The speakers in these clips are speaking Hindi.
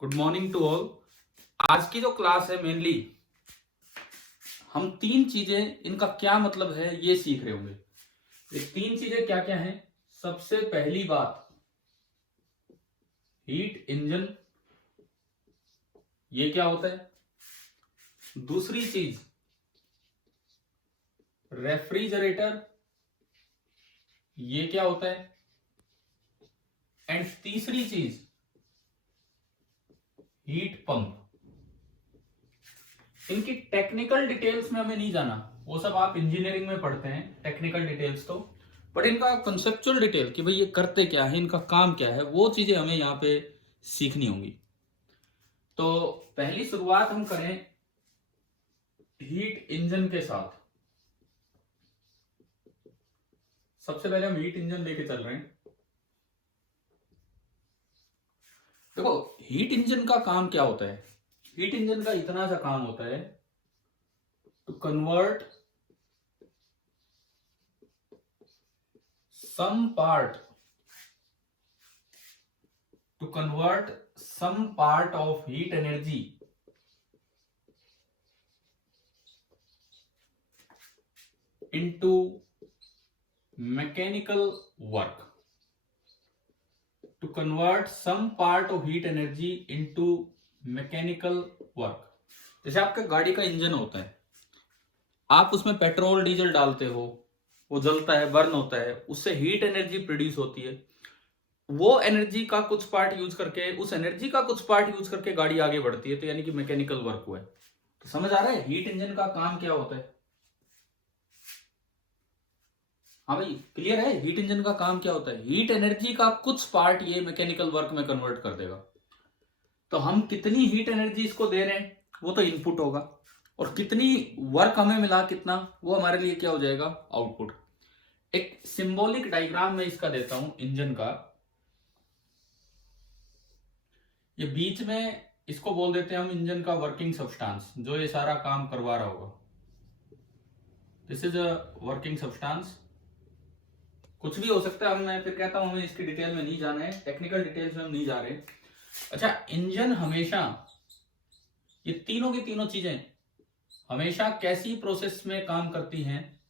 Good morning to all. आज की जो क्लास है मेनली हम तीन चीजें, इनका क्या मतलब है ये सीख रहे होंगे। ये तीन चीजें क्या क्या हैं? सबसे पहली बात, हीट इंजन, ये क्या होता है। दूसरी चीज, रेफ्रिजरेटर, ये क्या होता है। एंड तीसरी चीज, हीट पंप। इनकी टेक्निकल डिटेल्स में हमें नहीं जाना, वो सब आप इंजीनियरिंग में पढ़ते हैं टेक्निकल डिटेल्स तो, बट इनका कंसेप्चुअल डिटेल कि भाई ये करते क्या है, इनका काम क्या है, वो चीजें हमें यहाँ पे सीखनी होंगी। तो पहली शुरुआत हम करें हीट इंजन के साथ। सबसे पहले हम हीट इंजन लेके चल रहे हैं। देखो, हीट इंजन का काम क्या होता है। हीट इंजन का इतना सा काम होता है to convert some part of heat energy into mechanical work. To convert some part of heat energy into mechanical work. जैसे आपके गाड़ी का इंजन होता है, आप उसमें पेट्रोल डीजल डालते हो, वो जलता है, बर्न होता है, उससे हीट एनर्जी प्रोड्यूस होती है। वो एनर्जी का कुछ पार्ट यूज करके, उस एनर्जी का कुछ पार्ट यूज करके गाड़ी आगे बढ़ती है, तो यानी कि मैकेनिकल वर्क हुआ है। तो समझ आ रहा है हीट इंजन का काम क्या होता है। हाँ भाई, क्लियर है हीट इंजन का काम क्या होता है। हीट एनर्जी का कुछ पार्ट ये मैकेनिकल वर्क में कन्वर्ट कर देगा। तो हम कितनी हीट एनर्जी इसको दे रहे हैं वो तो इनपुट होगा, और कितनी वर्क हमें मिला कितना, वो हमारे लिए क्या हो जाएगा, आउटपुट। एक सिंबॉलिक डायग्राम में इसका देता हूं इंजन का। ये बीच में इसको बोल देते हैं हम इंजन का वर्किंग सब्सटेंस, जो ये सारा काम करवा रहा होगा। This is a working substance. कुछ भी हो सकता है, मैं फिर कहता हूं हमें इसकी डिटेल में नहीं जाना है, टेक्निकल डिटेल्स में हम नहीं जा रहे। अच्छा, इंजन हमेशा, ये तीनों की तीनों चीजें हमेशा कैसी प्रोसेस में काम करती हैं,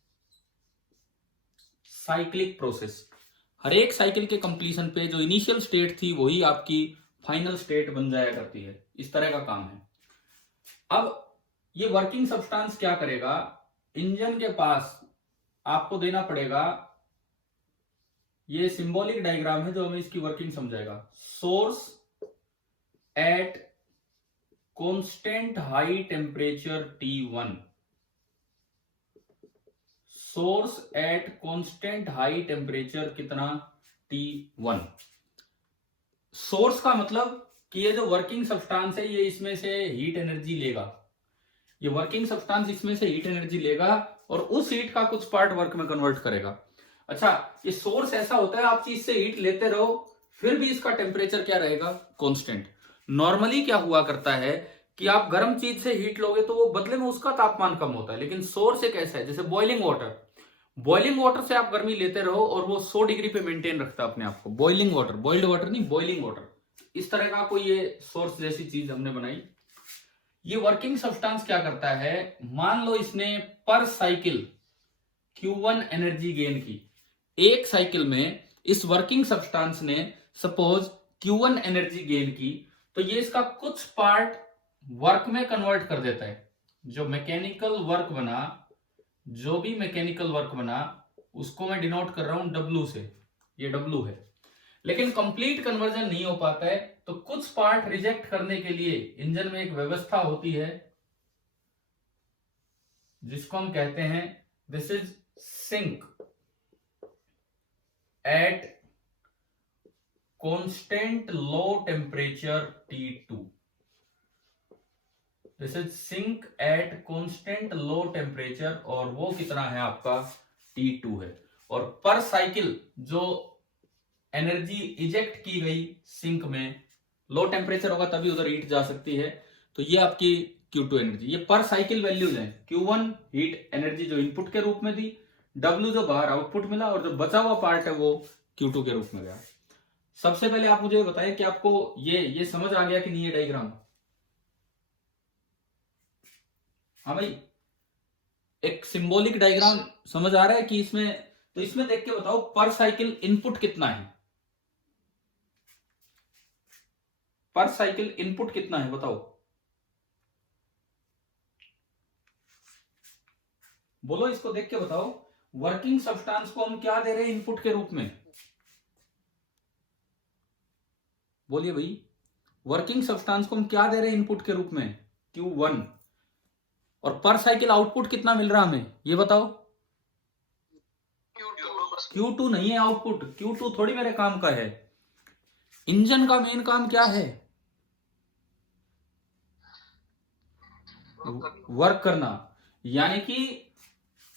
साइक्लिक प्रोसेस। हर एक साइकिल के कंप्लीशन पे जो इनिशियल स्टेट थी वही आपकी फाइनल स्टेट बन जाया करती है। इस तरह का काम है। अब ये वर्किंग सब्सटेंस क्या करेगा, इंजन के पास आपको देना पड़ेगा, ये सिंबॉलिक डायग्राम है जो हमें इसकी वर्किंग समझाएगा। Source at constant high temperature T1, source at constant high temperature कितना, T1। सोर्स का मतलब कि ये जो वर्किंग सब्सटेंस है ये इसमें से हीट एनर्जी लेगा, ये वर्किंग सब्सटेंस इसमें से हीट एनर्जी लेगा और उस हीट का कुछ पार्ट वर्क में कन्वर्ट करेगा। अच्छा, ये सोर्स ऐसा होता है, आप चीज से हीट लेते रहो फिर भी इसका टेम्परेचर क्या रहेगा, कांस्टेंट। नॉर्मली क्या हुआ करता है कि आप गर्म चीज से हीट लोगे तो वो बदले में उसका तापमान कम होता है, लेकिन सोर्स एक ऐसा है जैसे बॉइलिंग वाटर। बॉइलिंग वाटर से आप गर्मी लेते रहो और वो 100 डिग्री पे मेंटेन रखता है अपने आप को। बॉइलिंग वाटर, बॉइल्ड वाटर नहीं, बॉइलिंग वाटर। इस तरह का कोई ये सोर्स जैसी चीज हमने बनाई। ये वर्किंग सब्सटेंस क्या करता है, मान लो इसने पर साइकिल Q1 एनर्जी गेन की। एक साइकिल में इस वर्किंग सब्सटेंस ने सपोज Q1 एनर्जी गेन की, तो ये इसका कुछ पार्ट वर्क में कन्वर्ट कर देता है। जो मैकेनिकल वर्क बना, जो भी मैकेनिकल वर्क बना उसको मैं डिनोट कर रहा हूं W से, ये W है। लेकिन कंप्लीट कन्वर्जन नहीं हो पाता है, तो कुछ पार्ट रिजेक्ट करने के लिए इंजन में एक व्यवस्था होती है जिसको हम कहते हैं, this is sink at constant low temperature T2। This is sink at constant low temperature, और वो कितना है आपका, T2 है। और पर साइकिल जो एनर्जी इजेक्ट की गई सिंक में, लो टेम्परेचर होगा तभी उधर हीट जा सकती है, तो ये आपकी Q2 एनर्जी। ये पर साइकिल वैल्यूज है। Q1 हीट एनर्जी जो इनपुट के रूप में दी, W जो बाहर आउटपुट मिला, और जो बचा हुआ पार्ट है वो Q2 के रूप में गया। सबसे पहले आप मुझे बताएं कि आपको ये समझ आ गया कि नहीं ये डायग्राम? हाँ भाई, एक सिंबॉलिक डायग्राम समझ आ रहा है कि इसमें, तो इसमें देख के बताओ पर साइकिल इनपुट कितना है, पर साइकिल इनपुट कितना है बताओ, बोलो इसको देख के बताओ। वर्किंग सब्सटेंस को हम क्या दे रहे हैं इनपुट के रूप में, बोलिए भाई, वर्किंग सब्सटेंस को हम क्या दे रहे हैं इनपुट के रूप में, Q1, और पर साइकिल आउटपुट कितना मिल रहा हमें ये बताओ। Q2 नहीं है आउटपुट, Q2 थोड़ी मेरे काम का है। इंजन का मेन काम क्या है, वर्क करना। यानी कि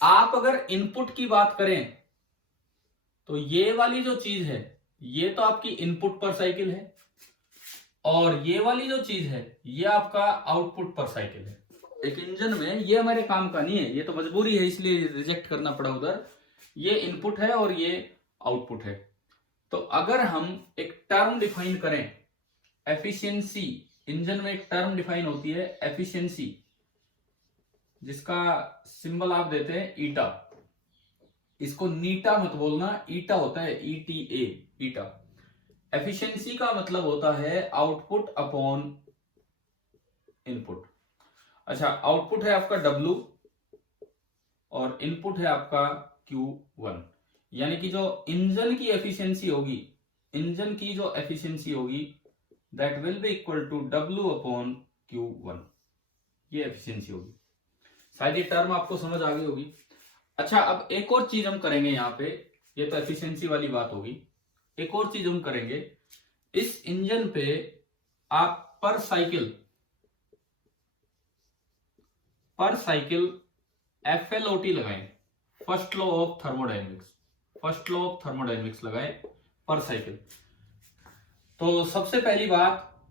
आप अगर इनपुट की बात करें तो ये वाली जो चीज है ये तो आपकी इनपुट पर साइकिल है, और ये वाली जो चीज है ये आपका आउटपुट पर साइकिल है। एक इंजन में ये हमारे काम का नहीं है, ये तो मजबूरी है इसलिए रिजेक्ट करना पड़ा उधर। ये इनपुट है और ये आउटपुट है। तो अगर हम एक टर्म डिफाइन करें एफिशिएंसी, इंजन में एक टर्म डिफाइन होती है एफिशिएंसी, जिसका सिंबल आप देते हैं ईटा। इसको नीटा मत बोलना, ईटा होता है ETA, ईटा। एफिशिएंसी का मतलब होता है आउटपुट अपॉन इनपुट। अच्छा, आउटपुट है आपका W और इनपुट है आपका Q1। यानी कि जो इंजन की एफिशिएंसी होगी, इंजन की जो एफिशिएंसी होगी that will be equal to W upon Q1, ये एफिशिएंसी होगी। शायद ये टर्म आपको समझ आ गई होगी। अच्छा, अब एक और चीज हम करेंगे यहाँ पे, ये तो एफिशिएंसी वाली बात होगी। एक और चीज हम करेंगे, इस इंजन पे आप पर साइकिल FLOT लगाएं, first law of thermodynamics, first law of thermodynamics लगाएं पर साइकिल। तो सबसे पहली बात,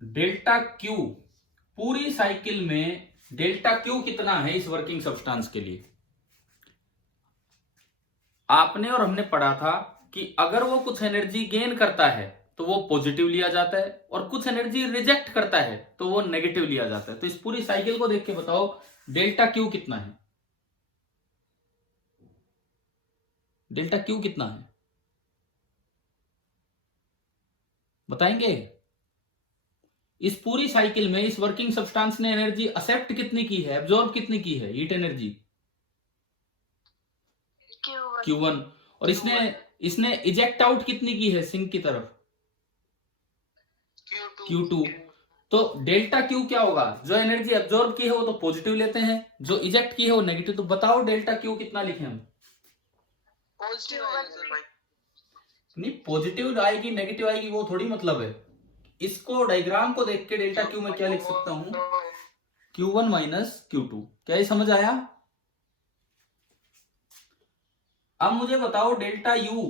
डेल्टा Q पूरी साइकिल में डेल्टा Q कितना है इस वर्किंग सब्सटेंस के लिए। आपने और हमने पढ़ा था कि अगर वो कुछ एनर्जी गेन करता है तो वो पॉजिटिव लिया जाता है, और कुछ एनर्जी रिजेक्ट करता है तो वो नेगेटिव लिया जाता है। तो इस पूरी साइकिल को देख के बताओ डेल्टा Q कितना है, डेल्टा Q कितना है बताएंगे। इस पूरी साइकिल में इस वर्किंग सब्सटेंस ने एनर्जी एक्सेप्ट कितनी की है, एब्जॉर्ब कितनी की है, हीट एनर्जी Q1। और इसने इजेक्ट आउट कितनी की है सिंक की तरफ, Q2। तो डेल्टा Q क्या होगा, जो एनर्जी एब्जॉर्ब की है वो तो पॉजिटिव लेते हैं, जो इजेक्ट की है वो नेगेटिव। तो बताओ डेल्टा Q कितना लिखे हम, नहीं पॉजिटिव आएगी नेगेटिव आएगी वो थोड़ी मतलब है। इसको डायग्राम को देख के डेल्टा Q में क्या लिख सकता हूं, Q1 माइनस Q2। क्या ये समझ आया? अब मुझे बताओ डेल्टा U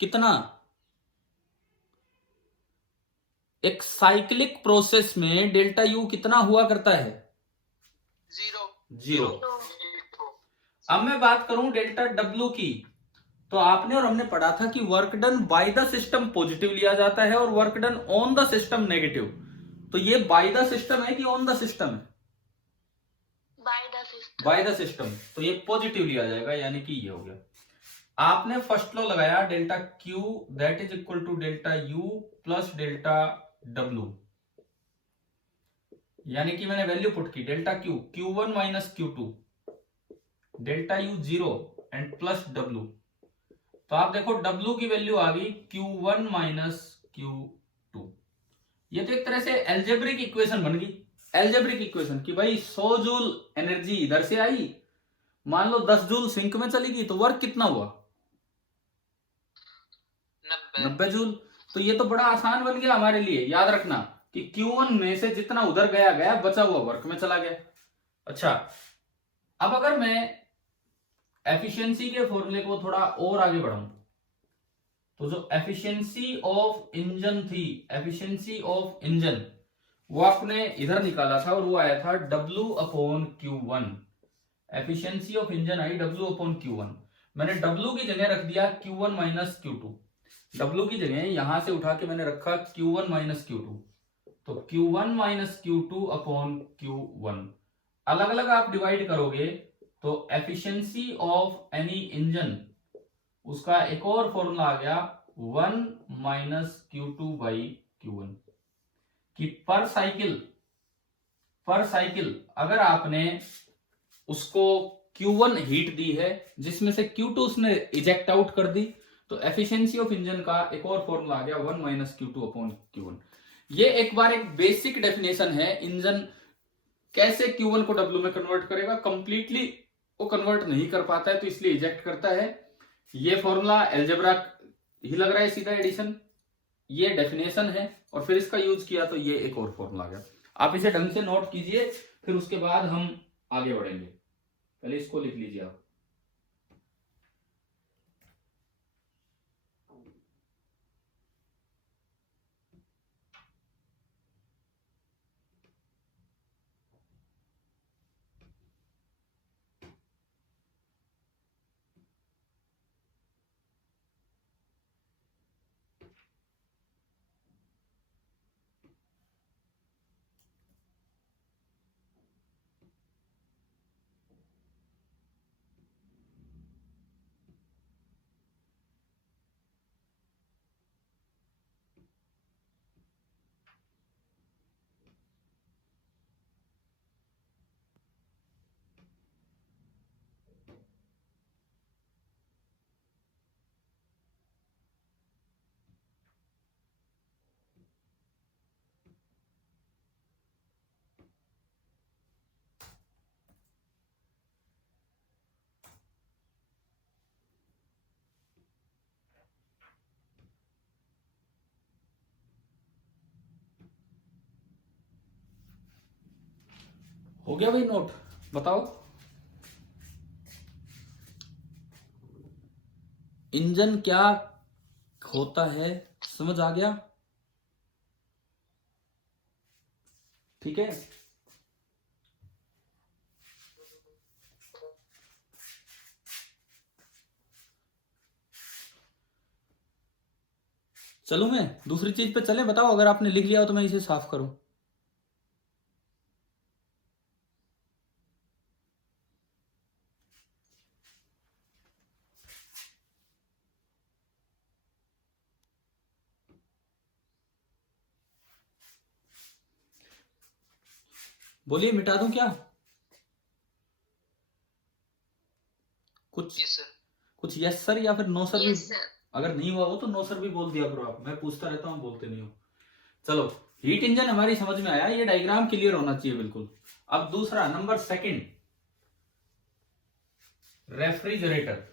कितना, एक साइक्लिक प्रोसेस में डेल्टा U कितना हुआ करता है, 0। अब मैं बात करूं डेल्टा W की, तो आपने और हमने पढ़ा था कि work done by the system positive लिया जाता है और work done on the system negative. तो ये बाय द सिस्टम है कि ऑन द सिस्टम है, बाय द सिस्टम, तो ये पॉजिटिव लिया जाएगा, यानी कि ये हो गया। आपने फर्स्ट लॉ लगाया delta Q that is equal to delta U plus delta W, यानी कि मैंने वैल्यू पुट की delta Q1 minus Q2, delta U 0 and plus W। तो आप देखो W की वैल्यू आ गई Q1 माइनस Q2। ये तो एक तरह से एल्जेब्रिक इक्वेशन बन गई, एल्जेब्रिक इक्वेशन कि भाई 100 जूल एनर्जी इधर से आई, मान लो 10 जूल सिंक में चली गई, तो वर्क कितना हुआ, 90 जूल। तो ये तो बड़ा आसान बन गया हमारे लिए, याद रखना कि Q1 में से जितना उधर गया बचा हुआ वर्क में चला गया। अच्छा, अब अगर मैं एफिशिएंसी के फॉर्मूले को थोड़ा और आगे बढ़ाऊं, तो जो एफिशिएंसी ऑफ इंजन थी, एफिशिएंसी ऑफ इंजन वो आपने इधर निकाला था और वो आया था W upon Q1। Efficiency of engine I W upon Q1। मैंने W की जगह रख दिया Q1 माइनस Q2। W की जगह यहां से उठा के मैंने रखा Q1 माइनस Q2, तो Q1 minus Q2 upon Q1। अलग अलग आप डिवाइड करोगे तो एफिशिएंसी ऑफ एनी इंजन, उसका एक और फॉर्मूला आ गया 1 माइनस Q2 बाई Q1, कि पर साइकिल अगर आपने उसको Q1 हीट दी है जिसमें से Q2 उसने इजेक्ट आउट कर दी, तो एफिशिएंसी ऑफ इंजन का एक और फॉर्मूला आ गया 1 माइनस Q2 अपॉन Q1। ये एक बार एक बेसिक डेफिनेशन है, इंजन कैसे Q1 को W में कन्वर्ट करेगा, कंप्लीटली वो कन्वर्ट नहीं कर पाता है तो इसलिए इजेक्ट करता है। ये फॉर्मूला एल्जेब्रा ही लग रहा है, सीधा एडिशन, ये डेफिनेशन है, और फिर इसका यूज किया तो ये एक और फॉर्मूला आ गया। आप इसे ढंग से नोट कीजिए, फिर उसके बाद हम आगे बढ़ेंगे। पहले इसको लिख लीजिए आप। हो गया भाई नोट? बताओ, इंजन क्या होता है, समझ आ गया? ठीक है, चलूं मैं दूसरी चीज पे चले? बताओ, अगर आपने लिख लिया हो तो मैं इसे साफ करूं। बोलिए, मिटा दूं क्या? कुछ यस सर, कुछ यस सर या फिर नो सर भी, यस सर। अगर नहीं हुआ हो तो नो सर भी बोल दिया करो आप, मैं पूछता रहता हूं, बोलते नहीं हो। चलो, हीट इंजन हमारी समझ में आया, ये डायग्राम क्लियर होना चाहिए बिल्कुल। अब दूसरा नंबर सेकंड, रेफ्रिजरेटर।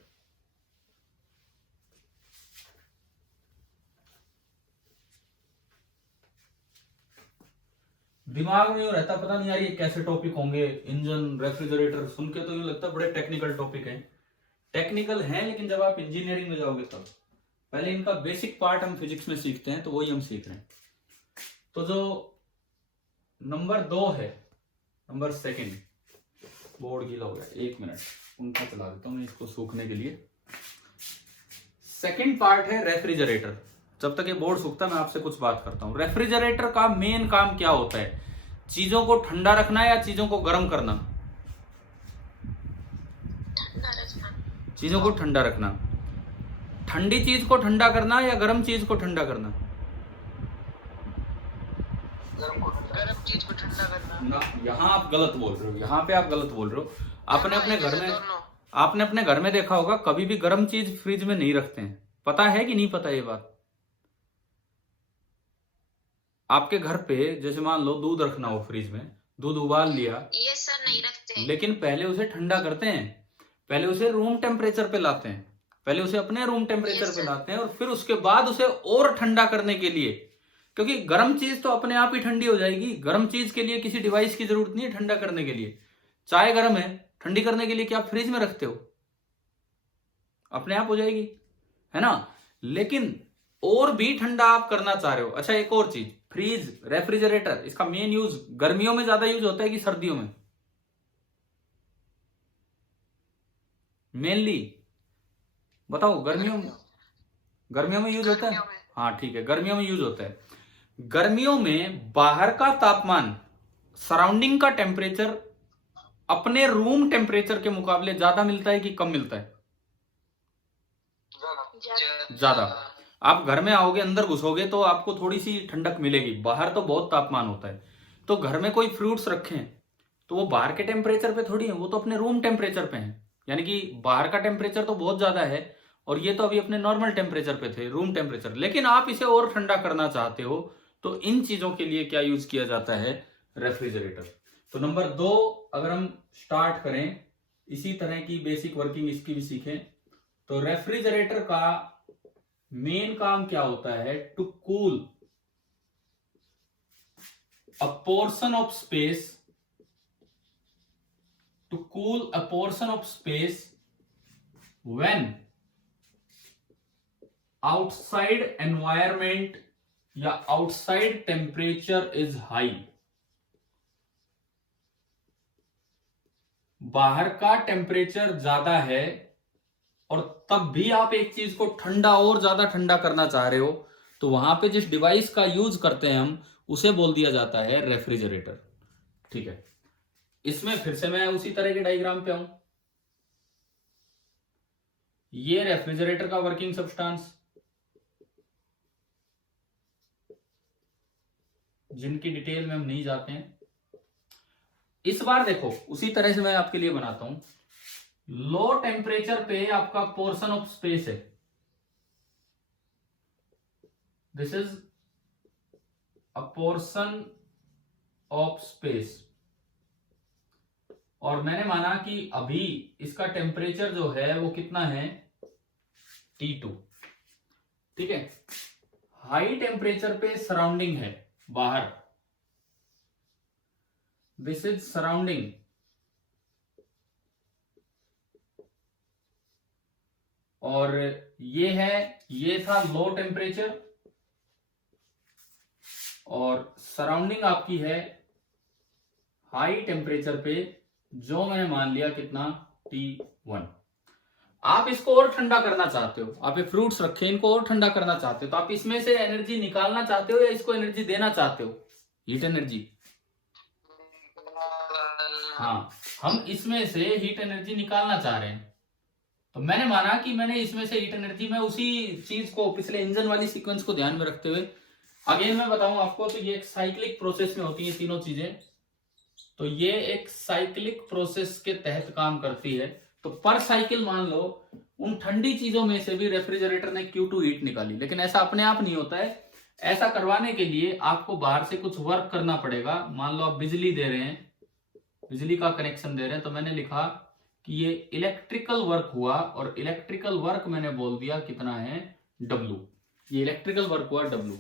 दिमाग में यूं रहता, पता नहीं यार ये कैसे टॉपिक होंगे, इंजन रेफ्रिजरेटर सुन के तो यूं लगता बड़े टेक्निकल टॉपिक हैं। टेक्निकल हैं, लेकिन जब आप इंजीनियरिंग में जाओगे तब। पहले इनका बेसिक पार्ट हम फिजिक्स में सीखते हैं, तो वही हम सीख रहे हैं। तो जो नंबर 2 है, नंबर सेकंड, बोर्ड गीला हो गया, 1 मिनट पंखा चला देता हूं मैं इसको सूखने के लिए। सेकंड पार्ट है रेफ्रिजरेटर। जब तक ये बोर्ड सूखता मैं आपसे कुछ बात करता हूं। रेफ्रिजरेटर का मेन काम क्या होता है? चीजों को ठंडा रखना या चीजों को गर्म करना? ठंडा रखना। चीजों को ठंडा रखना। ठंडी चीज को ठंडा करना या गर्म चीज को ठंडा करना? गर्म चीज को ठंडा करना। ना, यहाँ आप गलत बोल रहे हो, यहाँ पे आप गलत बोल रहे हो। आपने अपने घर में, दोनों। आपने अपने घर में देखा होगा, कभी भी गर्म चीज फ्रिज में नहीं रखते हैं। पता है कि नहीं पता ये बात? आपके घर पे जैसे मान लो दूध रखना हो फ्रिज में, दूध उबाल लिया, ये सर नहीं रखते, लेकिन पहले उसे ठंडा करते हैं, पहले उसे रूम टेम्परेचर पे लाते हैं, पहले उसे अपने रूम टेम्परेचर पे लाते हैं, और फिर उसके बाद उसे और ठंडा करने के लिए, क्योंकि गर्म चीज तो अपने आप ही ठंडी हो जाएगी, गर्म चीज के लिए किसी डिवाइस की जरूरत नहीं है ठंडा करने के लिए। चाय गर्म है, ठंडी करने के लिए क्या आप फ्रिज में रखते हो? अपने आप हो जाएगी, है ना? लेकिन और भी ठंडा आप करना चाह रहे हो। अच्छा, एक और चीज, फ्रीज, रेफ्रिजरेटर, इसका मेन यूज गर्मियों में ज्यादा यूज होता है कि सर्दियों में? मेनली बताओ गर्मियों में यूज होता है। हाँ ठीक है, गर्मियों में यूज होता है। गर्मियों में बाहर का तापमान, सराउंडिंग का टेम्परेचर अपने रूम टेम्परेचर के मुकाबले ज्यादा मिलता है कि कम मिलता है? ज्यादा। आप घर में आओगे, अंदर घुसोगे तो आपको थोड़ी सी ठंडक मिलेगी, बाहर तो बहुत तापमान होता है। तो घर में कोई फ्रूट्स रखें तो वो बाहर के टेम्परेचर पे थोड़ी है, वो तो अपने रूम टेम्परेचर पे है। यानी कि बाहर का टेम्परेचर तो बहुत ज्यादा है और ये तो अभी अपने नॉर्मल टेम्परेचर पे थे, रूम टेम्परेचर। लेकिन आप इसे और ठंडा करना चाहते हो तो इन चीजों के लिए क्या यूज किया जाता है? रेफ्रिजरेटर। तो नंबर 2 अगर हम स्टार्ट करें, इसी तरह की बेसिक वर्किंग इसकी भी सीखें, तो रेफ्रिजरेटर का मेन काम क्या होता है? To cool a portion of space, to cool a portion of space when outside environment या outside temperature is high। बाहर का टेम्परेचर ज्यादा है और तब भी आप एक चीज को ठंडा और ज्यादा ठंडा करना चाह रहे हो, तो वहां पे जिस डिवाइस का यूज करते हैं हम, उसे बोल दिया जाता है रेफ्रिजरेटर। ठीक है, इसमें फिर से मैं उसी तरह के डायग्राम पे आऊं। ये रेफ्रिजरेटर का वर्किंग सब्सटेंस, जिनकी डिटेल में हम नहीं जाते हैं। इस बार देखो उसी तरह से मैं आपके लिए बनाता हूं। लो टेम्परेचर पे आपका पोर्शन ऑफ स्पेस है, this is a portion of space, और मैंने माना कि अभी इसका टेम्परेचर जो है वो कितना है? T2। ठीक है, हाई टेम्परेचर पे सराउंडिंग है बाहर, दिस इज सराउंडिंग, और ये था लो टेम्परेचर, और सराउंडिंग आपकी है हाई टेम्परेचर पे, जो मैंने मान लिया कितना? T1। आप इसको और ठंडा करना चाहते हो, आप ये फ्रूट्स रखे, इनको और ठंडा करना चाहते हो, तो आप इसमें से एनर्जी निकालना चाहते हो या इसको एनर्जी देना चाहते हो? Heat energy. हाँ, हम इसमें से हीट एनर्जी निकालना चाह रहे हैं, तो मैंने माना कि मैंने इसमें से हीट एनर्जी, मैं उसी चीज को, पिछले इंजन वाली सीक्वेंस को ध्यान में रखते हुए अगेन मैं बताऊं आपको, तो ये एक साइक्लिक प्रोसेस में होती है तीनों चीजें। तो ये एक साइक्लिक प्रोसेस के तहत काम करती है। तो पर साइकिल मान लो उन ठंडी चीजों में से भी रेफ्रिजरेटर ने Q2 हीट निकाली, लेकिन ऐसा अपने आप नहीं होता है। ऐसा करवाने के लिए आपको बाहर से कुछ वर्क करना पड़ेगा। मान लो आप बिजली दे रहे हैं, बिजली का कनेक्शन दे रहे हैं, तो मैंने लिखा कि ये इलेक्ट्रिकल वर्क हुआ, और इलेक्ट्रिकल वर्क मैंने बोल दिया कितना है? W। ये इलेक्ट्रिकल वर्क हुआ W।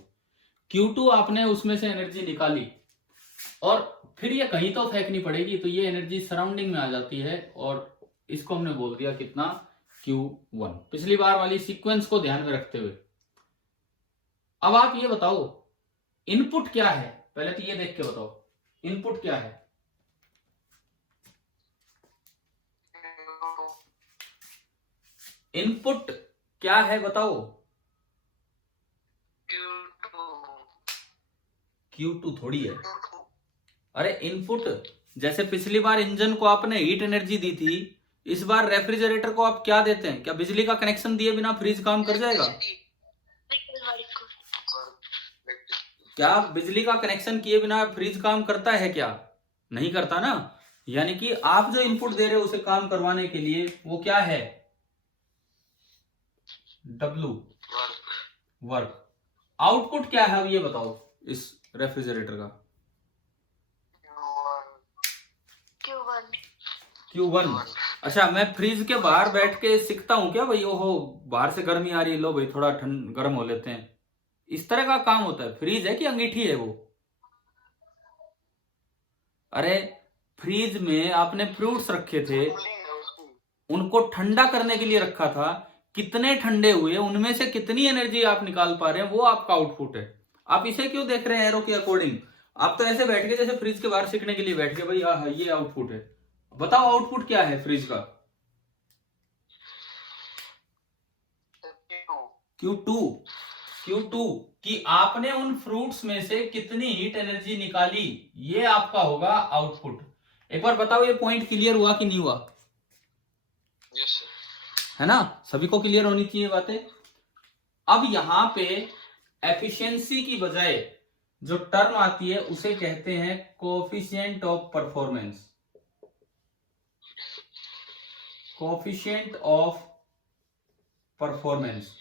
Q2 आपने उसमें से एनर्जी निकाली और फिर ये कहीं तो फेंकनी पड़ेगी, तो ये एनर्जी सराउंडिंग में आ जाती है, और इसको हमने बोल दिया कितना? Q1। पिछली बार वाली सीक्वेंस को ध्यान में रखते हुए अब आप ये बताओ इनपुट क्या है? पहले तो ये देख के बताओ इनपुट क्या है? इनपुट क्या है बताओ? Q2 थोड़ी है। अरे इनपुट, जैसे पिछली बार इंजन को आपने हीट एनर्जी दी थी, इस बार रेफ्रिजरेटर को आप क्या देते हैं? क्या बिजली का कनेक्शन दिए बिना फ्रिज काम कर जाएगा? क्या बिजली का कनेक्शन किए बिना फ्रिज काम करता है क्या? नहीं करता ना। यानी कि आप जो इनपुट दे रहे हो उसे काम करवाने के लिए, वो क्या है? W, work. आउटपुट क्या है अब ये बताओ इस रेफ्रिजरेटर का? Q1। अच्छा, मैं फ्रिज के बाहर बैठ के सीखता हूं क्या भाई? ओहो बाहर से गर्मी आ रही है, लो भाई थोड़ा ठंड गर्म हो लेते हैं, इस तरह का काम होता है? फ्रिज है कि अंगीठी है वो? अरे फ्रिज में आपने फ्रूट्स रखे थे, उनको ठंडा करने के लिए रखा था, कितने ठंडे हुए, उनमें से कितनी एनर्जी आप निकाल पा रहे हैं, वो आपका आउटपुट है। आप इसे क्यों देख रहे हैं एरो के अकॉर्डिंग? आप तो ऐसे बैठ के जैसे फ्रिज के बाहर सीखने के लिए बैठ गए, भाई हाँ ये आउटपुट है। बताओ आउटपुट क्या है फ्रिज का? Q2 कि आपने उन फ्रूट्स में से कितनी हीट एनर्जी निकाली, ये आपका होगा आउटपुट। एक बार बताओ ये पॉइंट क्लियर हुआ कि नहीं हुआ? यस है ना, सभी को क्लियर होनी चाहिए बातें। अब यहां पे एफिशिएंसी की बजाय जो टर्म आती है उसे कहते हैं coefficient of performance. Coefficient of performance,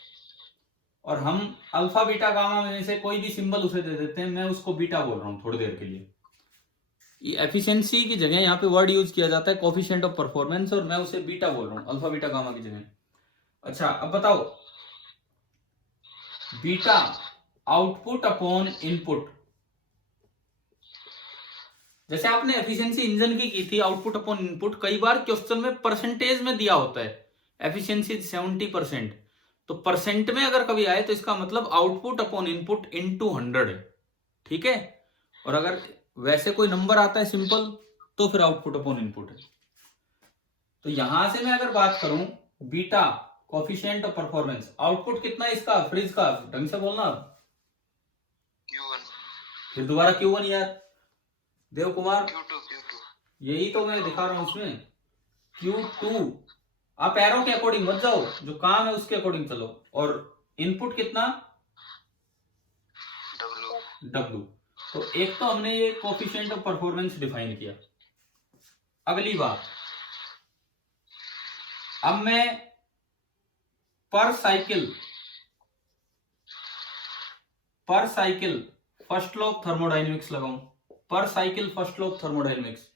और हम अल्फा बीटा गामा में से कोई भी सिंबल उसे दे देते हैं। मैं उसको बीटा बोल रहा हूं थोड़ी देर के लिए। ये एफिशिएंसी की जगह यहाँ पे वर्ड यूज किया जाता है कोफिशिएंट ऑफ परफॉर्मेंस, और मैं उसे बीटा बोल रहा हूं, अल्फा बीटा गामा की जगह। अच्छा, अब बताओ बीटा आउटपुट अपॉन इनपुट। जैसे आपने एफिशिएंसी इंजन की थी, आउटपुट अपॉन इनपुट, कई बार क्वेश्चन में परसेंटेज में दिया होता है एफिशिएंसी 70%, तो परसेंट में अगर कभी आए तो इसका मतलब आउटपुट अपॉन इनपुट इनटू 100, ठीक है। और अगर वैसे कोई नंबर आता है सिंपल तो फिर आउटपुट अपॉन इनपुट है। तो यहां से मैं अगर बात करूं beta coefficient of performance, output कितना है इसका, फ्रिज का, ढंग से बोलना। Q1 फिर दोबारा Q1 यार, देव कुमार, Q2 यही तो मैं दिखा रहा हूं इसमें। Q2 आप एरो के अकॉर्डिंग मत जाओ, जो काम है उसके अकॉर्डिंग चलो। और इनपुट कितना, W। तो एक तो हमने ये कोफिशिएंट ऑफ परफॉर्मेंस डिफाइन किया। अगली बात, अब मैं पर cycle first law of thermodynamics लगाऊं। पर cycle first law of thermodynamics,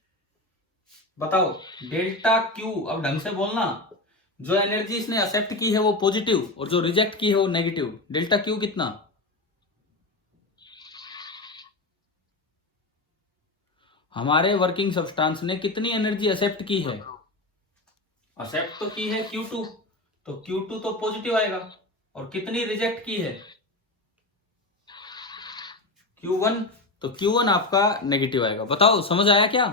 बताओ डेल्टा क्यू, अब ढंग से बोलना, जो एनर्जी इसने एक्सेप्ट की है वो पॉजिटिव और जो रिजेक्ट की है वो नेगेटिव। डेल्टा क्यू कितना, हमारे वर्किंग सब्सटेंस ने कितनी एनर्जी एक्सेप्ट की है, एक्सेप्ट तो की है Q2, तो Q2 तो पॉजिटिव आएगा। और कितनी रिजेक्ट की है Q1, तो Q1 आपका नेगेटिव आएगा। बताओ समझ आया क्या?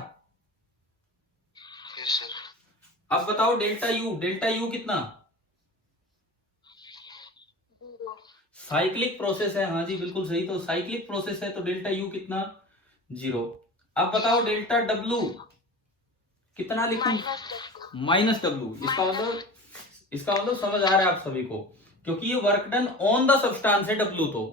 Yes sir. अब बताओ डेल्टा यू कितना, साइक्लिक प्रोसेस है, हाँ जी बिल्कुल सही, तो साइक्लिक प्रोसेस है तो डेल्टा यू कितना, 0। अब बताओ डेल्टा डब्ल्यू कितना लिखूं, -W। इसका मतलब समझ आ रहा है आप सभी को, क्योंकि ये work done on the substance है W,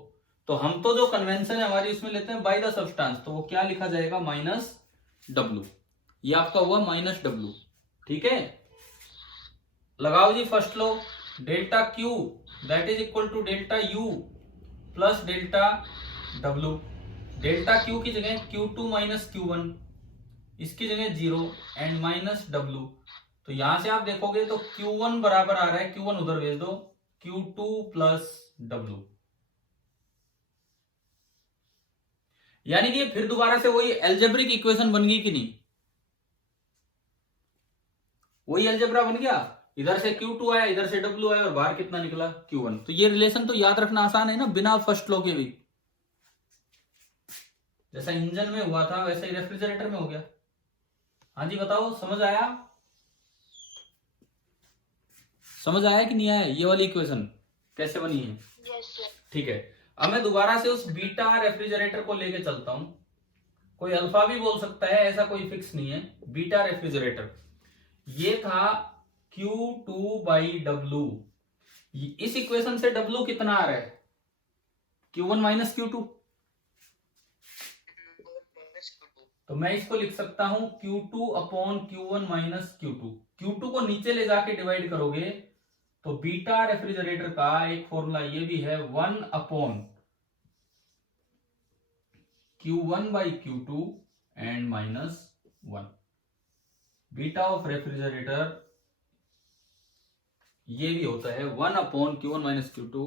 तो हम तो जो कन्वेंशन है हमारी इसमें लेते हैं बाय द सब्सटेंस, तो वो क्या लिखा जाएगा, -W। ये आपका हुआ -W, ठीक है। लगाओ जी फर्स्ट लो, delta Q that is equal to delta U plus delta W। Delta Q की जगह Q2 माइनस Q1, इसकी जगह 0 एंड -W। तो यहां से आप देखोगे तो Q1 बराबर आ रहा है, Q1 उधर भेज दो, Q2 प्लस W। यानी कि फिर दोबारा से वही एल्जेब्रिक इक्वेशन बन गई कि नहीं, वही एल्जेब्रा बन गया। इधर से Q2 आया, इधर से W आया, और बाहर कितना निकला, Q1। तो ये रिलेशन तो याद रखना आसान है ना, बिना फर्स्ट लॉ के भी। जैसा इंजन में हुआ था वैसे ही रेफ्रिजरेटर में हो गया। हाँ जी बताओ, समझ आया कि नहीं आया, ये वाली इक्वेशन कैसे बनी है? Yes sir. ठीक है, अब मैं दोबारा से उस बीटा रेफ्रिजरेटर को लेके चलता हूं। कोई अल्फा भी बोल सकता है, ऐसा कोई फिक्स नहीं है। बीटा रेफ्रिजरेटर ये था Q2/W। इस इक्वेशन से W कितना आ रहा है, Q1 माइनस Q2। तो मैं इसको लिख सकता हूं Q2 upon Q1 minus Q2। Q2 को नीचे ले जाके डिवाइड करोगे तो बीटा रेफ्रिजरेटर का एक फॉर्मूला ये भी है, 1 upon Q1/Q2 and -1। Beta of refrigerator ये भी होता है 1 upon Q1 minus Q2,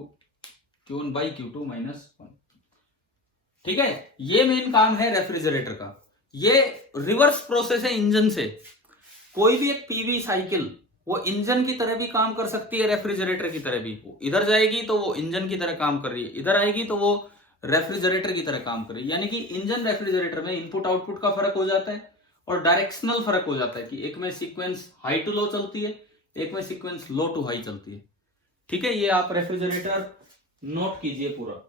Q1/Q2 -1। ठीक है, ये मेन काम है रेफ्रिजरेटर का। ये रिवर्स प्रोसेस है इंजन से। कोई भी एक पीवी साइकिल वो इंजन की तरह भी काम कर सकती है, रेफ्रिजरेटर की तरह भी। इधर जाएगी तो वो इंजन की तरह काम कर रही है, इधर आएगी तो वो रेफ्रिजरेटर की तरह काम कर रही है। यानी कि इंजन रेफ्रिजरेटर में इनपुट आउटपुट का फर्क हो जाता है और डायरेक्शनल फर्क हो जाता है कि एक में सीक्वेंस हाई टू लो चलती है, एक में सीक्वेंस लो टू हाई चलती है। ठीक है, ये आप रेफ्रिजरेटर नोट कीजिए पूरा।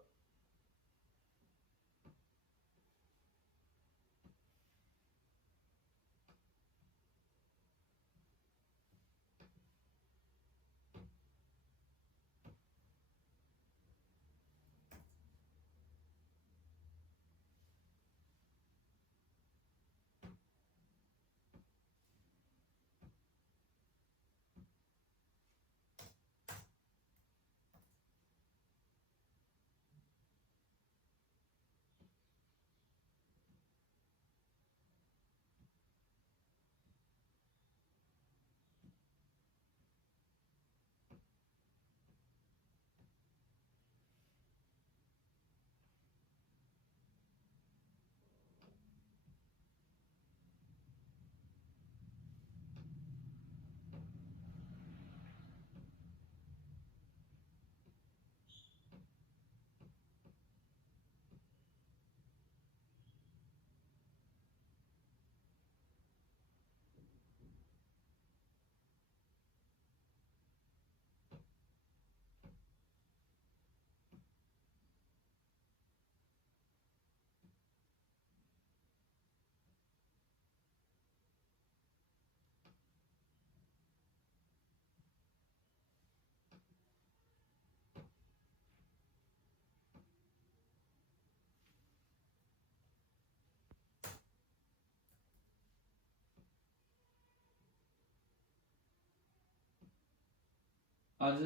आज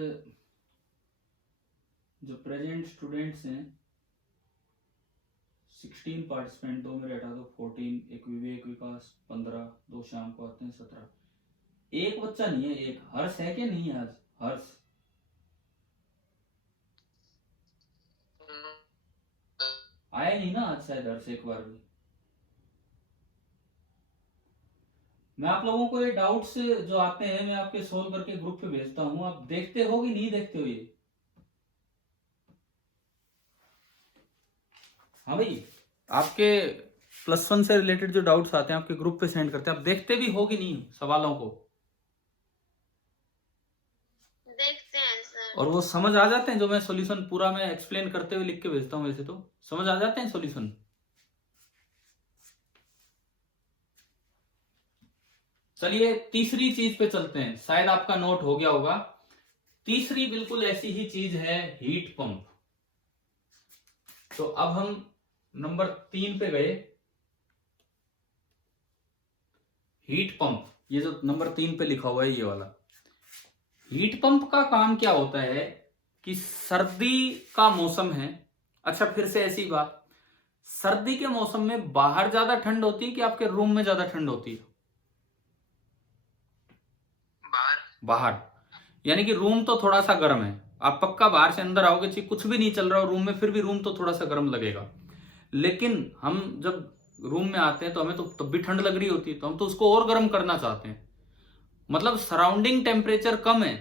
जो प्रेजेंट स्टूडेंट्स हैं 16 पार्टिसिपेंट, दो मेरे हटा दो 14, एक विवेक विकास 15, दो शाम को आते हैं 17। एक बच्चा नहीं है, एक हर्ष है क्या नहीं है आज? हर्ष आया नहीं ना आज शायद, हर्ष एक बार भी। मैं आप लोगों को ये डाउट्स जो आते हैं मैं आपके सोल्व करके ग्रुप पे भेजता हूं, आप देखते हो कि नहीं देखते हो ये? हाँ भाई, आपके +1 से रिलेटेड जो डाउट्स आते हैं आपके ग्रुप पे सेंड करते हैं, आप देखते भी हो कि नहीं सवालों को? देखते हैं सर। और वो समझ आ जाते हैं जो मैं सॉल्यूशन पूरा मैं एक्सप्लेन करते हुए लिख के भेजता हूँ? वैसे तो समझ आ जाते हैं सॉल्यूशन। चलिए तीसरी चीज पे चलते हैं, शायद आपका नोट हो गया होगा। तीसरी बिल्कुल ऐसी ही चीज है, हीट पंप। तो अब हम नंबर 3 पे गए, हीट पंप। ये जो नंबर 3 पे लिखा हुआ है ये वाला हीट पंप का काम क्या होता है कि सर्दी का मौसम है। अच्छा फिर से ऐसी बात, सर्दी के मौसम में बाहर ज्यादा ठंड होती है कि आपके रूम में ज्यादा ठंड होती है? बाहर, यानी कि रूम तो थोड़ा सा गर्म है, आप पक्का बाहर से अंदर आओगे चाहिए कुछ भी नहीं चल रहा हो रूम में, फिर भी रूम तो थोड़ा सा गर्म लगेगा। लेकिन हम जब रूम में आते हैं तो हमें तो तब भी ठंड लग रही होती है, तो हम तो उसको और गर्म करना चाहते हैं। मतलब सराउंडिंग टेम्परेचर कम है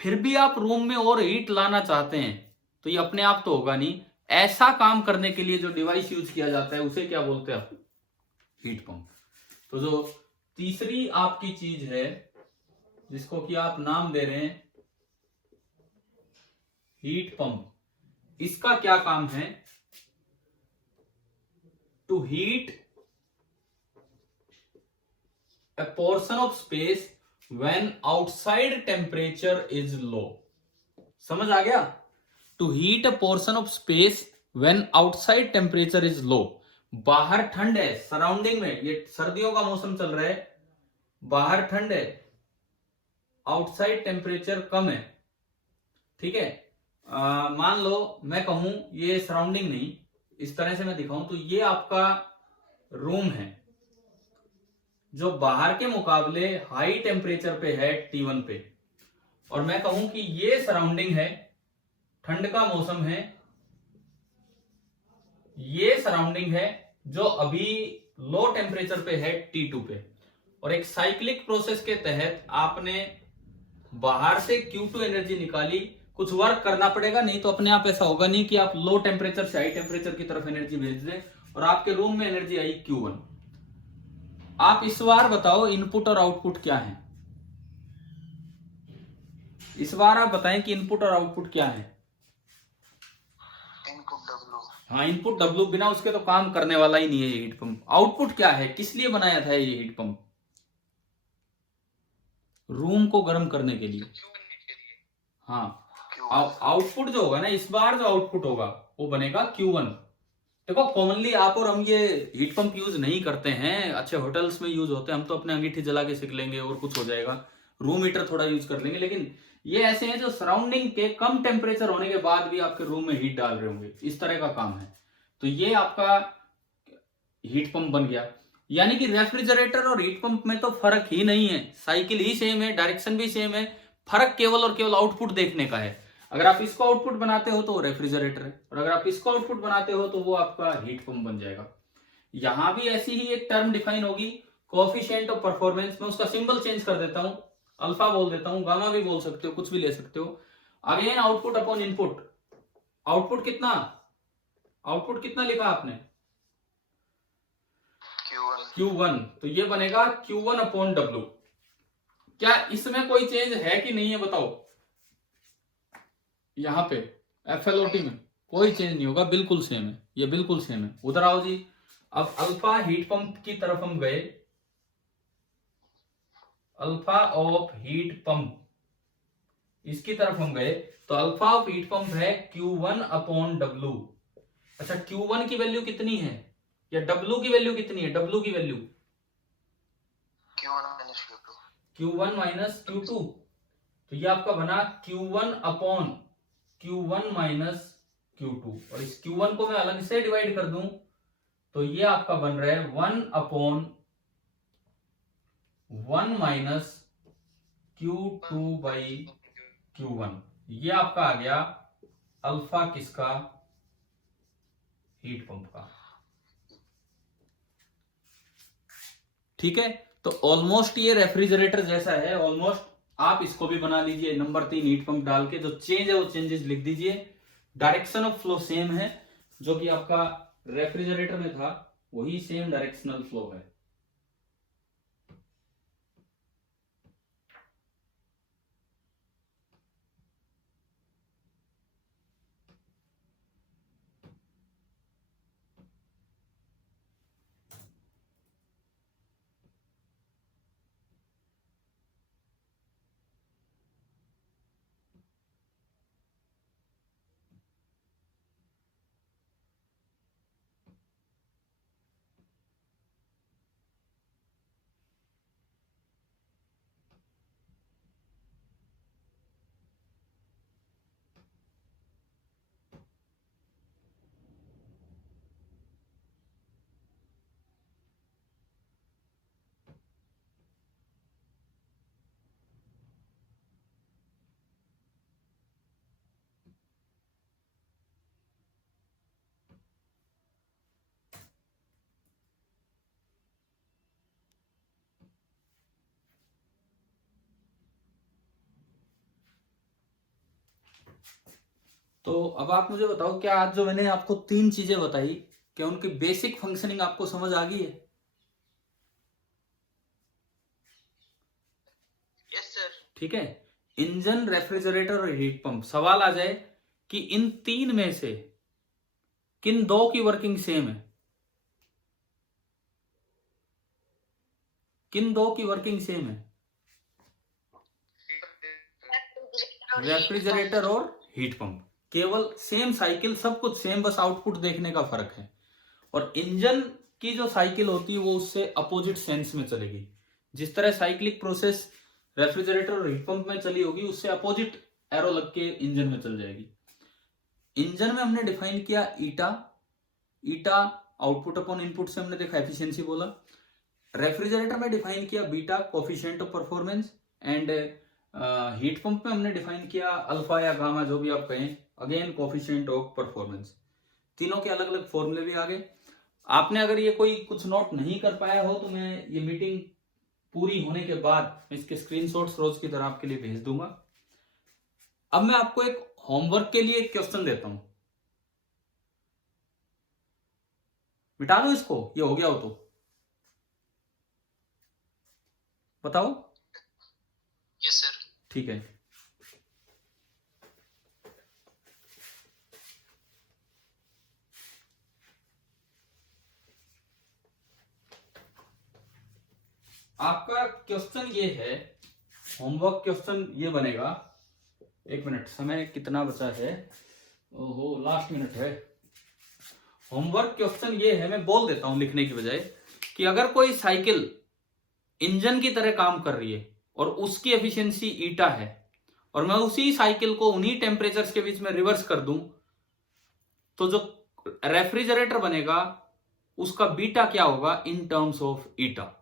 फिर भी आप रूम में और हीट लाना चाहते हैं, तो ये अपने आप तो होगा नहीं। ऐसा काम करने के लिए जो डिवाइस यूज किया जाता है उसे क्या बोलते हैं आप? Heat pump. तो जो तीसरी आपकी चीज है जिसको कि आप नाम दे रहे हैं हीट पंप, इसका क्या काम है? To heat a portion of space when outside temperature is low। समझ आ गया? To heat a portion of space when outside temperature is low। बाहर ठंड है, सराउंडिंग में, ये सर्दियों का मौसम चल रहा है, बाहर ठंड है, आउटसाइड टेम्परेचर कम है, ठीक है। मान लो मैं कहूं ये सराउंडिंग नहीं, इस तरह से मैं दिखाऊं तो ये आपका रूम है जो बाहर के मुकाबले हाई टेम्परेचर पे है T1 पे, और मैं कहूं कि ये सराउंडिंग है, ठंड का मौसम है, ये सराउंडिंग है जो अभी लो टेम्परेचर पे है T2 पे। और एक साइक्लिक प्रोसेस के तहत आपने बाहर से Q2 एनर्जी निकाली, कुछ वर्क करना पड़ेगा, नहीं तो अपने आप ऐसा होगा नहीं कि आप लो टेम्परेचर से हाई टेम्परेचर की तरफ एनर्जी भेज दें और आपके रूम में एनर्जी आई Q1। आप इस बार बताओ इनपुट और आउटपुट क्या है? इस बार आप बताएं कि इनपुट और आउटपुट क्या है? हाँ, इनपुट W, बिना उसके तो काम करने वाला ही नहीं है ये हीट पंप। आउटपुट क्या है, किस लिए बनाया था ये हीट पंप? रूम को गर्म करने के लिए। Q1 हीट के लिए। हाँ, Q1 आउटपुट जो होगा ना, इस बार जो आउटपुट होगा वो बनेगा Q1। देखो, कॉमनली आप और हम ये हीट पंप यूज नहीं करते हैं, अच्छे होटल्स में यूज होते हैं, हम तो अपने अंगीठी जला के सेक लेंगे और कुछ हो जाएगा, रूम हीटर थोड़ा यूज कर लेंगे। लेकिन ये ऐसे हैं जो सराउंडिंग के कम टेम्परेचर होने के बाद भी आपके रूम में हीट डाल रहे होंगे, इस तरह का काम है। तो ये आपका हीट पंप बन गया। यानी कि रेफ्रिजरेटर और हीट पंप में तो फर्क ही नहीं है, साइकिल ही सेम है, डायरेक्शन भी सेम है, फर्क केवल और केवल आउटपुट देखने का है। अगर आप इसको आउटपुट बनाते हो तो वो रेफ्रिजरेटर है, और अगर आप इसको आउटपुट बनाते हो तो वो आपका हीट पंप बन जाएगा। यहां भी ऐसी ही एक टर्म डिफाइन होगी, कोएफिशिएंट ऑफ परफॉर्मेंस। मैं उसका सिंबल चेंज कर देता हूं, अल्फा बोल देता हूं, गामा भी बोल सकते हो, कुछ भी ले सकते हो। Again output upon input. Output कितना, आउटपुट कितना लिखा आपने? Q1। तो ये बनेगा Q1 अपॉन W। क्या इसमें कोई चेंज है कि नहीं है, बताओ? यहां पे FLOT में कोई चेंज नहीं होगा, बिल्कुल सेम है, ये बिल्कुल सेम है। उधर आओ जी। अब अल्फा हीट पंप की तरफ हम गए, अल्फा ऑफ हीट पंप, इसकी तरफ हम गए, तो अल्फा ऑफ हीट पंप है Q1 अपॉन W। अच्छा, Q1 की वैल्यू कितनी है, या W की वैल्यू कितनी है? W की वैल्यू Q1 माइनस Q2। तो ये आपका बना Q1 upon Q1 minus Q2, और इस Q1 को मैं अलग से डिवाइड कर दूं तो ये आपका बन रहा है 1 upon 1 minus Q2 by Q1। ये आपका आ गया अल्फा किसका, हीट पंप का। ठीक है, तो ऑलमोस्ट ये रेफ्रिजरेटर जैसा है, ऑलमोस्ट। आप इसको भी बना लीजिए, नंबर 3 हीट पंप डाल के, जो चेंज है वो चेंजेस लिख दीजिए। डायरेक्शन ऑफ फ्लो सेम है, जो कि आपका रेफ्रिजरेटर में था वही सेम डायरेक्शनल फ्लो है। तो अब आप मुझे बताओ, क्या आज जो मैंने आपको 3 चीजें बताई, क्या उनकी बेसिक फंक्शनिंग आपको समझ आ गई है? Yes sir. ठीक है, इंजन, रेफ्रिजरेटर और हीट पंप। सवाल आ जाए कि इन 3 में से किन 2 की वर्किंग सेम है, किन 2 की वर्किंग सेम है? रेफ्रिजरेटर और हीट पंप, केवल सेम साइकिल, सब कुछ सेम, बस आउटपुट देखने का फर्क है। और इंजन की जो साइकिल होती है वो उससे अपोजिट सेंस में चलेगी। जिस तरह साइक्लिक प्रोसेस रेफ्रिजरेटर और हीट पंप में चली होगी, उससे अपोजिट एरो लग के इंजन में चल जाएगी। इंजन में हमने डिफाइन किया ईटा, ईटा आउटपुट अपॉन इनपुट से हमने देखा एफिशिएंसी बोला। रेफ्रिजरेटर में डिफाइन किया beta, coefficient of performance. And heat pump में हमने डिफाइन किया अल्फा या गामा, जो भी आप कहें, अगेन कोफिशिएंट ऑफ परफॉर्मेंस। तीनों के अलग अलग फॉर्मूले भी आ गए। आपने अगर ये कोई कुछ नोट नहीं कर पाया हो तो मैं ये मीटिंग पूरी होने के बाद इसके स्क्रीनशॉट्स रोज की तरह आपके लिए भेज दूंगा। अब मैं आपको एक होमवर्क के लिए एक क्वेश्चन देता हूं, मिटा लो इसको, ये हो गया हो तो बताओ। Yes sir. ठीक है, आपका क्वेश्चन ये है, होमवर्क क्वेश्चन ये बनेगा, एक मिनट, समय कितना बचा है, ओहो लास्ट मिनट है। होमवर्क क्वेश्चन ये है, मैं बोल देता हूं लिखने की बजाय, कि अगर कोई साइकिल इंजन की तरह काम कर रही है और उसकी एफिशिएंसी ईटा है, और मैं उसी साइकिल को उन्हीं टेम्परेचर्स के बीच में रिवर्स कर दूं, तो जो रेफ्रिजरेटर बनेगा उसका बीटा क्या होगा in terms of eta.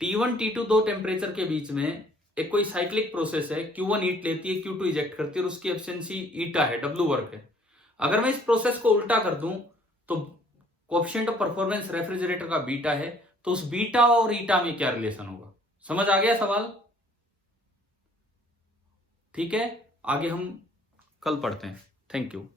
T1 T2 दो टेम्परेचर के बीच में एक कोई साइक्लिक प्रोसेस है, Q1 हीट लेती है, Q2 इजेक्ट करती है, और उसकी एफिशिएंसी ईटा है, W वर्क है। अगर मैं इस प्रोसेस को उल्टा कर दूं तो कोएफिशिएंट ऑफ परफॉर्मेंस रेफ्रिजरेटर का बीटा है, तो उस बीटा और ईटा में क्या रिलेशन होगा। समझ आ गया सवाल? ठीक है, आगे हम कल पढ़ते हैं। Thank you.